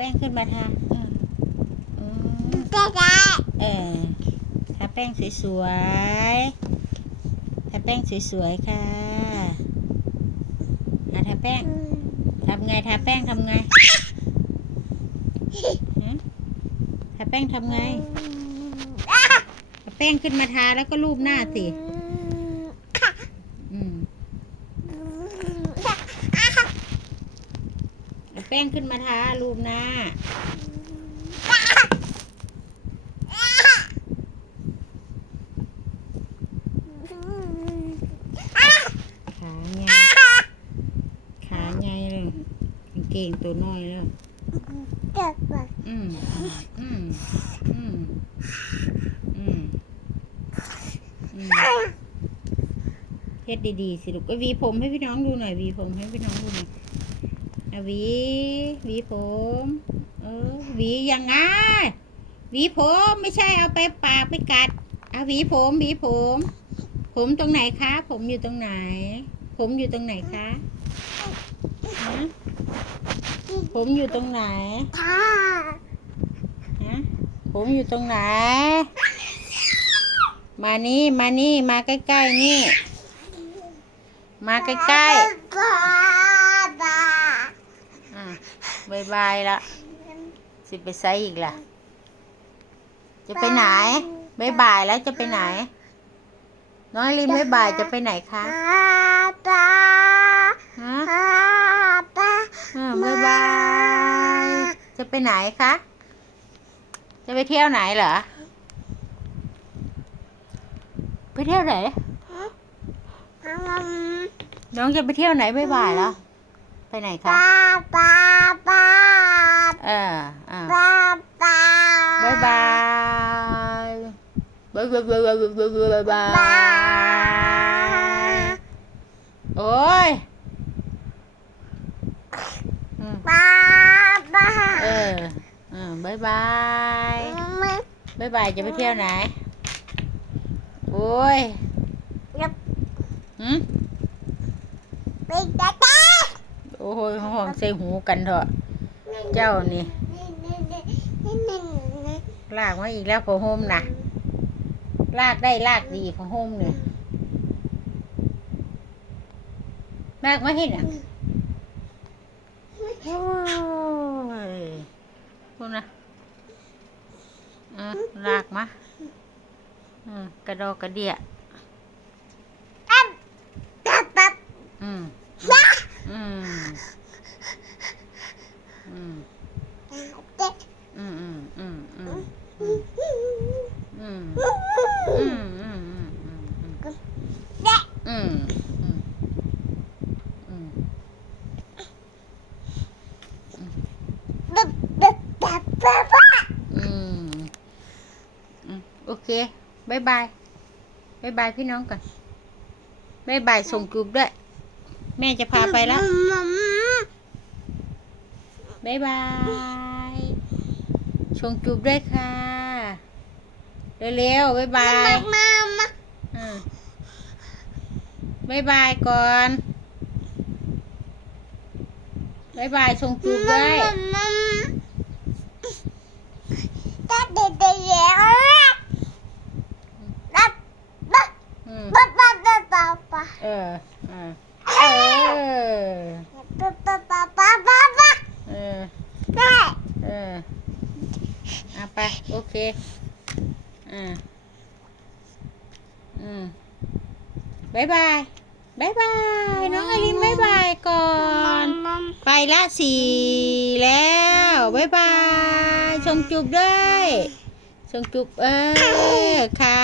แป้งขึ้นมาทาเอออืมจะได้เออทาแป้งสวยๆทาแป้งสวยๆค่ะอะทาแป้งทำไงทาแป้งทำไงฮะทาแป้งทำไงทาแป้งขึ้นมาทาแล้วก็รูปหน้าสิอืมเอา แป้งขึ้นมาทารูปหน้า ขาไงขาไงเลยกางเกงตัวน้อยแล้วอืมอืมอืมอืมอืมเฮ็ดดีๆสิลูกก็วีผมให้พี่น้องดูหน่อยวีผมให้พี่น้องดูหน่อย อะวีวีผมเออวียังไงวีผมไม่ใช่เอาไปปากไปกัดเอาวีผมวีผม ผมตรงไหนคะ ผมอยู่ตรงไหน ผมอยู่ตรงไหนคะฮะผมอยู่ตรงไหนฮะผมอยู่ตรงไหน มานี่มานี่มาใกล้ๆนี่ มาใกล้ๆ บายบายละสิไปไซอีกล่ะ จะไปไหนบายบายแล้วจะไปไหน น้อยลินบายบายจะไปไหนคะบ้าบ้าฮะบ้าบ้าอ่าบายบาย จะไปไหนคะ จะไปเที่ยวไหนเหรอ ไปเที่ยวไหนน้องจะไปเที่ยวไหนบายบายแล้ว ไปไหนคะบ๊ายบายเอออ่ะบ๊ายบายบ๊ายบายบ๊ายบายบ๊ายบายบ๊ายบายโอ้ยบ๊ายบายเอออืมบ๊ายบายบ๊ายบายจะไปเที่ยวไหนโอ้ยหืมไปจ้า อ้ยห้องใส่หูกันเถอะ เจ้านี่ลากมาอีกแล้วพอห่มนะลากได้ลากดีพอห่มเนี่ยลากมาเห็นอะโอ้ยพูดนะเออลากมาเออกระดอกกระเดียปั๊บปั๊บอืม โอเคบายบายบายบายพี่น้องก่อนบายบายส่งจูบด้วย แม่จะพาไปแล้วบายบายส่งจูบด้วยค่ะ เร็วๆบายบายมามาอืมบายบายก่อนบายบายส่งจูบด้วยตาเด็ดเด็ดเด็ดปั๊บปั๊บ อืม ปั๊บปั๊บปั๊บปั๊บปั๊บ เออเออเออ ปั๊บปั๊บปั๊บปั๊บปั๊บปั๊บ เออ ได้ เออเอา ไป โอเค อ่า อืมบายบายบายบาย น้องไอรินบายบายก่อน ไปละสี่แล้วบายบายส่งจุบด้วยส่งจุบเออค่ะ